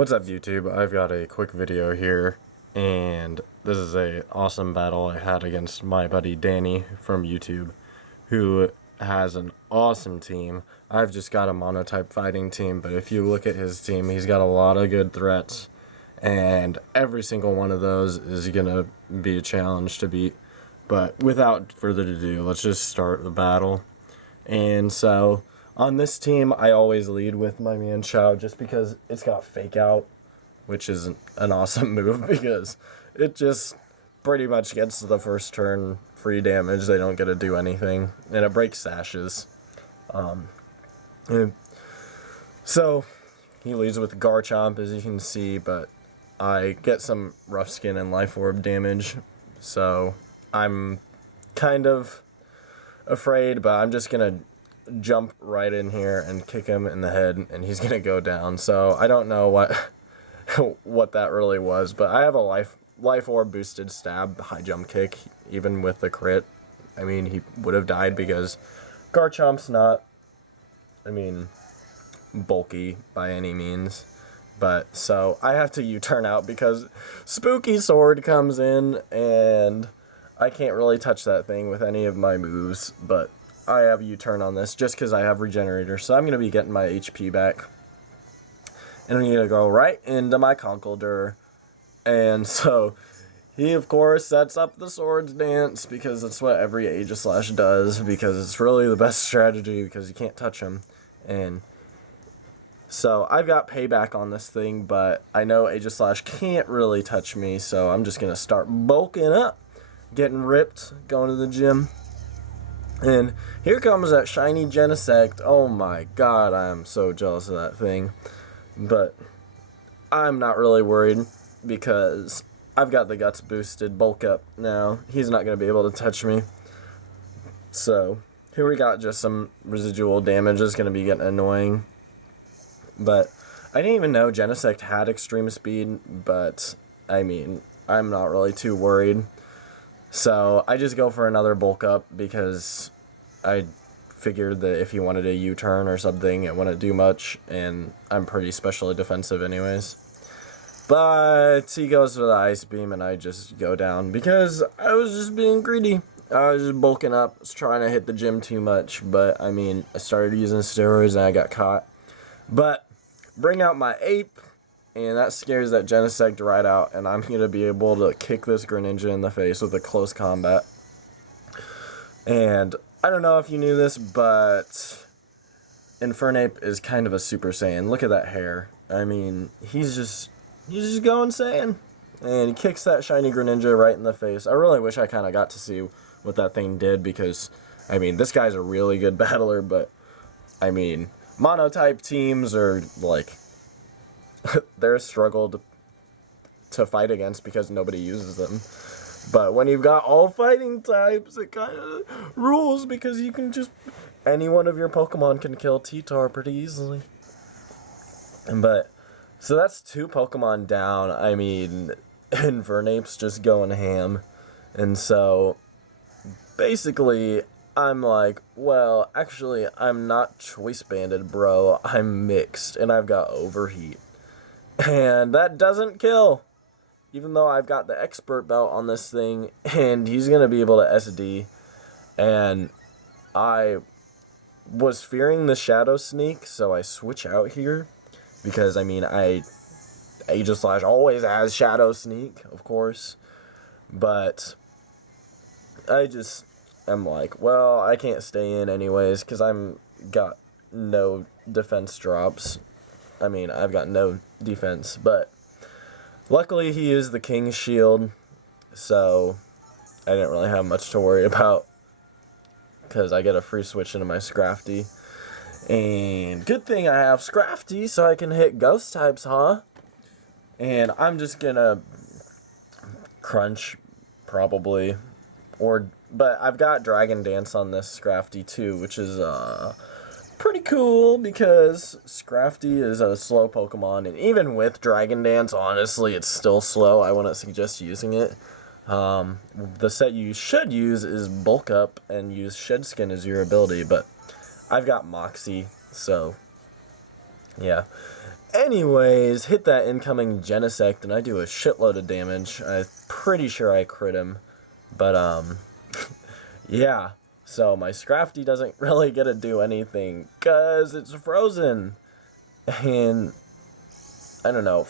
What's up, YouTube? I've got a quick video here, and this is a awesome battle I had against my buddy Danny from YouTube, who has an awesome team. I've just got a monotype fighting team, but if you look at his team, he's got a lot of good threats, and every single one of those is gonna be a challenge to beat. But without further ado, let's just start the battle. And so on this team, I always lead with my man Chow just because it's got fake out, which is an awesome move because it just pretty much gets the first turn free damage. They don't get to do anything, and it breaks sashes. So he leads with Garchomp, as you can see, but I get some rough skin and life orb damage, so I'm kind of afraid, but I'm just gonna jump right in here and kick him in the head, and he's gonna go down. So I don't know what that really was, but I have a life orb boosted stab high jump kick. Even with the crit, I mean, he would have died because Garchomp's not, bulky by any means. But so I have to U-turn out because Spooky Sword comes in, and I can't really touch that thing with any of my moves, but I have U-turn on this just because I have Regenerator, so I'm going to be getting my HP back. And I'm going to go right into my Conkeldurr. And so he, of course, sets up the Swords Dance because that's what every Aegislash does, because it's really the best strategy because you can't touch him. And so I've got payback on this thing, but I know Aegislash can't really touch me, so I'm just going to start bulking up, getting ripped, going to the gym. And here comes that shiny Genesect. Oh my god, I am so jealous of that thing. But I'm not really worried because I've got the Guts boosted bulk up now. He's not going to be able to touch me. So here we got just some residual damage. It's going to be getting annoying. But I didn't even know Genesect had extreme speed, but I'm not really too worried. So I just go for another bulk up because I figured that if he wanted a U-turn or something, it wouldn't do much, and I'm pretty specially defensive anyways. But he goes for the Ice Beam, and I just go down because I was just being greedy. I was just bulking up, was trying to hit the gym too much, but I started using steroids and I got caught. But bring out my Ape, and that scares that Genesect right out, and I'm going to be able to kick this Greninja in the face with a close combat. And I don't know if you knew this, but Infernape is kind of a Super Saiyan. Look at that hair. He's just going Saiyan. And he kicks that shiny Greninja right in the face. I really wish I kind of got to see what that thing did because, this guy's a really good battler, but, monotype teams are, they're a struggle to fight against because nobody uses them. But when you've got all fighting types, it kind of rules because you can just... any one of your Pokemon can kill T-Tar pretty easily. But, so that's 2 Pokemon down. Infernape's just going ham. And so, basically, I'm like, well, actually, I'm not Choice Banded, bro. I'm mixed, and I've got Overheat. And that doesn't kill. Even though I've got the Expert Belt on this thing, and he's going to be able to SD. And I was fearing the Shadow Sneak, so I switch out here. Because, Aegislash always has Shadow Sneak, of course. But I'm like, well, I can't stay in anyways, because got no defense drops. I've got no defense, but luckily he used the King's Shield, so I didn't really have much to worry about, because I get a free switch into my Scrafty. And good thing I have Scrafty, so I can hit Ghost types, huh? And I'm just gonna Crunch, probably, but I've got Dragon Dance on this Scrafty too, which is pretty cool because Scrafty is a slow Pokemon, and even with Dragon Dance, honestly, it's still slow. I wouldn't suggest using it. The set you should use is Bulk Up and use Shed Skin as your ability, but I've got Moxie, so yeah. Anyways, hit that incoming Genesect, and I do a shitload of damage. I'm pretty sure I crit him. But, yeah. So my Scrafty doesn't really get to do anything, because it's frozen. And, I don't know,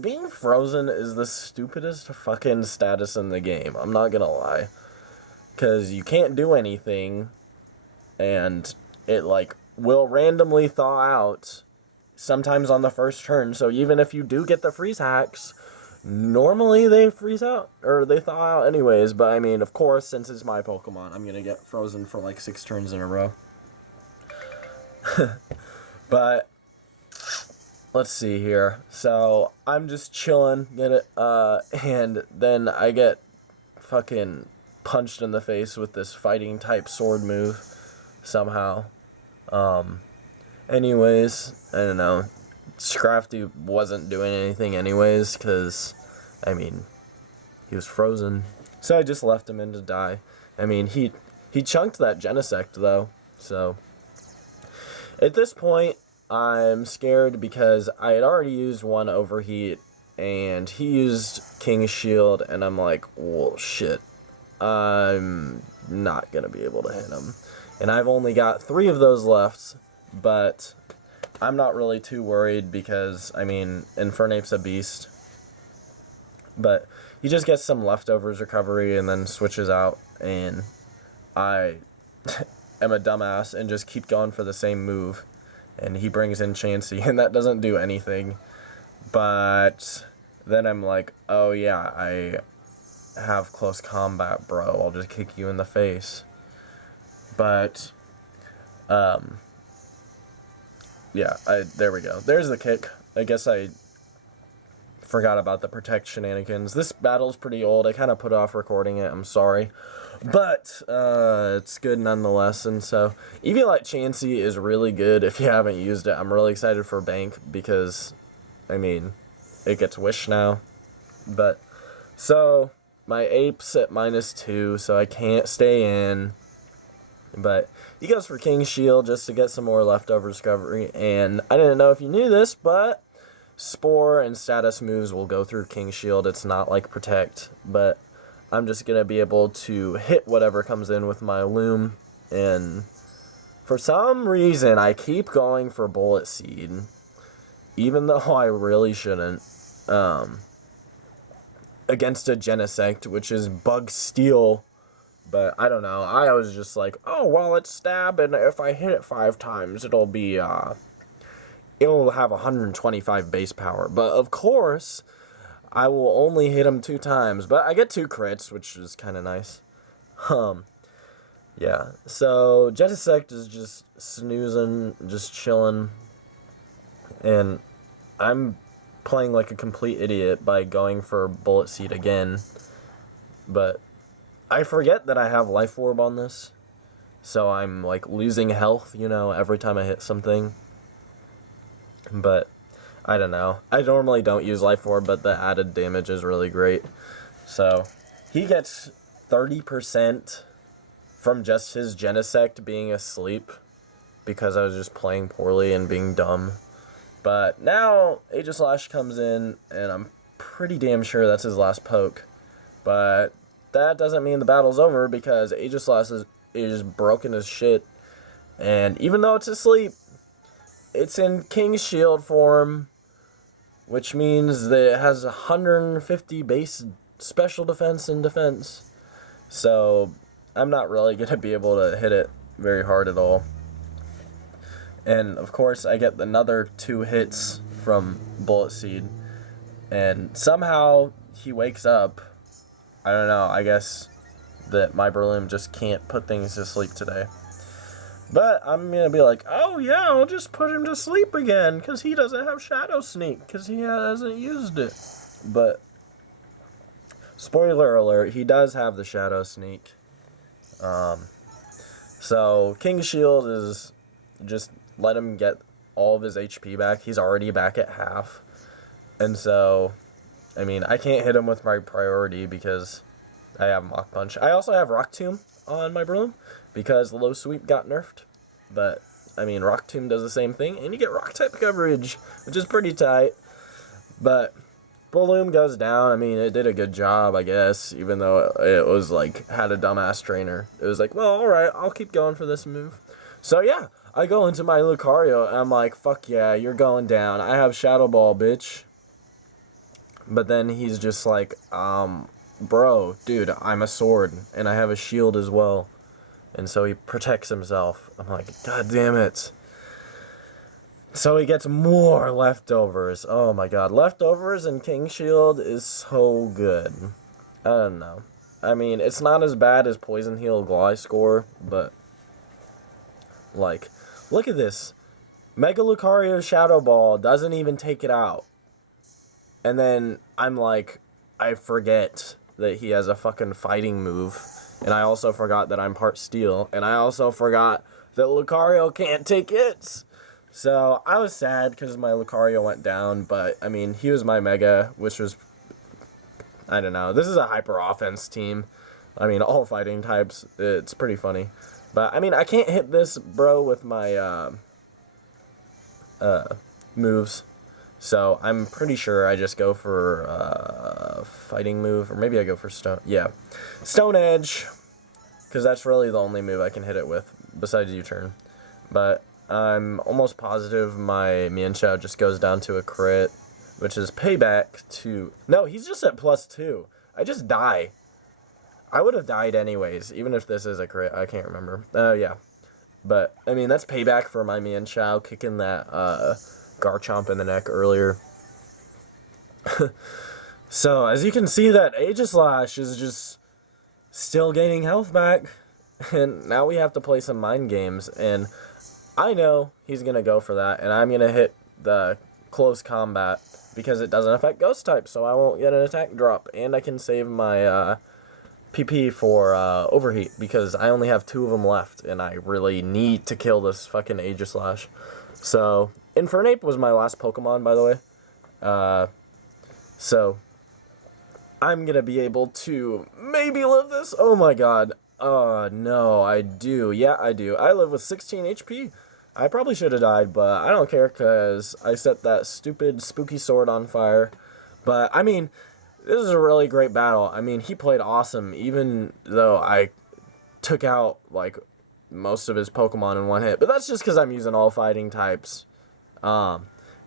being frozen is the stupidest fucking status in the game. I'm not gonna lie. Because you can't do anything, and it, like, will randomly thaw out sometimes on the first turn. So even if you do get the freeze hacks, normally they freeze out, or they thaw out anyways. But, I mean, of course, since it's my Pokemon, I'm gonna get frozen for, like, 6 turns in a row. But, let's see here. So, I'm just chilling, and then I get fucking punched in the face with this fighting type sword move somehow. Anyways, I don't know. Scrafty wasn't doing anything anyways, because, I mean, he was frozen. So I just left him in to die. I mean, he chunked that Genesect, though. So, at this point, I'm scared because I had already used one Overheat, and he used King's Shield, and I'm like, well, shit. I'm not going to be able to hit him. And I've only got 3 of those left, but I'm not really too worried because, I mean, Infernape's a beast. But he just gets some leftovers recovery and then switches out, and I am a dumbass and just keep going for the same move. And he brings in Chansey, and that doesn't do anything. But then I'm like, oh yeah, I have close combat, bro. I'll just kick you in the face. But, yeah, there we go. There's the kick. I guess I forgot about the protect shenanigans. This battle's pretty old. I kind of put off recording it. I'm sorry. But, it's good nonetheless. And so, Eviolite Chansey is really good if you haven't used it. I'm really excited for Bank because, I mean, it gets Wish now. But, so, my Ape's at -2, so I can't stay in. But he goes for King's Shield just to get some more leftover discovery. And I didn't know if you knew this, but Spore and status moves will go through King's Shield. It's not like Protect, but I'm just going to be able to hit whatever comes in with my Loom. And for some reason, I keep going for Bullet Seed, even though I really shouldn't. Against a Genesect, which is Bug Steel. But I don't know. I was just like, oh, well, it's Stab, and if I hit it 5 times, it'll be, it'll have 125 base power. But, of course, I will only hit him 2 times. But I get 2 crits, which is kind of nice. Yeah. So, Genesect is just snoozing, just chilling. And I'm playing like a complete idiot by going for Bullet Seed again. But I forget that I have Life Orb on this. So I'm like losing health, you know, every time I hit something. But I don't know. I normally don't use Life Orb, but the added damage is really great. So he gets 30% from just his Genesect being asleep because I was just playing poorly and being dumb. But now Aegislash comes in, and I'm pretty damn sure that's his last poke. But that doesn't mean the battle's over because Aegislash is broken as shit. And even though it's asleep, it's in King's Shield form, which means that it has 150 base special defense and defense. So I'm not really going to be able to hit it very hard at all. And, of course, I get another 2 hits from Bullet Seed. And somehow he wakes up. I don't know, I guess that my Berloom just can't put things to sleep today. But I'm going to be like, oh yeah, I'll just put him to sleep again, because he doesn't have Shadow Sneak, because he hasn't used it. But, spoiler alert, he does have the Shadow Sneak. So, King's Shield is just let him get all of his HP back. He's already back at half. And so, I mean, I can't hit him with my priority because I have Mach Punch. I also have Rock Tomb on my Broom because the low sweep got nerfed. But I mean, Rock Tomb does the same thing, and you get rock type coverage, which is pretty tight. But Balloon goes down. I mean, it did a good job, I guess, even though it was like had a dumbass trainer. It was like, well, all right, I'll keep going for this move. So yeah, I go into my Lucario, and I'm like, fuck yeah, you're going down. I have Shadow Ball, bitch. But then he's just like, bro, dude, I'm a sword, and I have a shield as well. And so he protects himself. I'm like, God damn it. So he gets more leftovers. Oh my god. Leftovers and King Shield is so good. I don't know. I mean, it's not as bad as Poison Heal Gliscor, but, like, look at this. Mega Lucario Shadow Ball doesn't even take it out. And then I'm like, I forget that he has a fucking fighting move. And I also forgot that I'm part steel. And I also forgot that Lucario can't take hits. So I was sad because my Lucario went down. But, I mean, he was my Mega, which was, I don't know. This is a hyper offense team. I mean, all fighting types. It's pretty funny. But, I mean, I can't hit this, bro, with my moves. So I'm pretty sure I just go for fighting move, or maybe I go for stone. Yeah, Stone Edge, because that's really the only move I can hit it with besides U-turn. But I'm almost positive my Mienshao just goes down to a crit, which is payback to. No, he's just at +2. I just die. I would have died anyways, even if this is a crit. I can't remember. Yeah, but I mean that's payback for my Mienshao kicking that Garchomp in the neck earlier. So, as you can see, that Aegislash is just still gaining health back. And now we have to play some mind games. And I know he's going to go for that. And I'm going to hit the close combat because it doesn't affect ghost type. So I won't get an attack drop. And I can save my PP for overheat because I only have 2 of them left. And I really need to kill this fucking Aegislash. So Infernape was my last Pokemon, by the way. So I'm going to be able to maybe live this. Oh my god. No, I do. Yeah, I do. I live with 16 HP. I probably should have died, but I don't care because I set that stupid spooky sword on fire. But, I mean, this is a really great battle. I mean, he played awesome, even though I took out, like, most of his Pokemon in one hit. But that's just because I'm using all fighting types.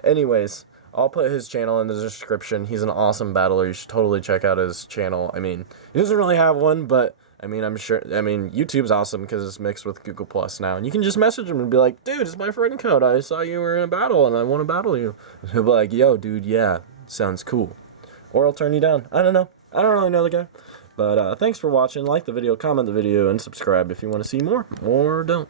Anyways, I'll put his channel in the description. He's an awesome battler. You should totally check out his channel. I mean, he doesn't really have one, but I mean, I'm sure. I mean, YouTube's awesome because it's mixed with Google Plus now, and you can just message him and be like, "Dude, it's my friend code. I saw you were in a battle, and I want to battle you." And he'll be like, "Yo, dude, yeah, sounds cool," or I'll turn you down. I don't know. I don't really know the guy, but thanks for watching. Like the video, comment the video, and subscribe if you want to see more, or don't.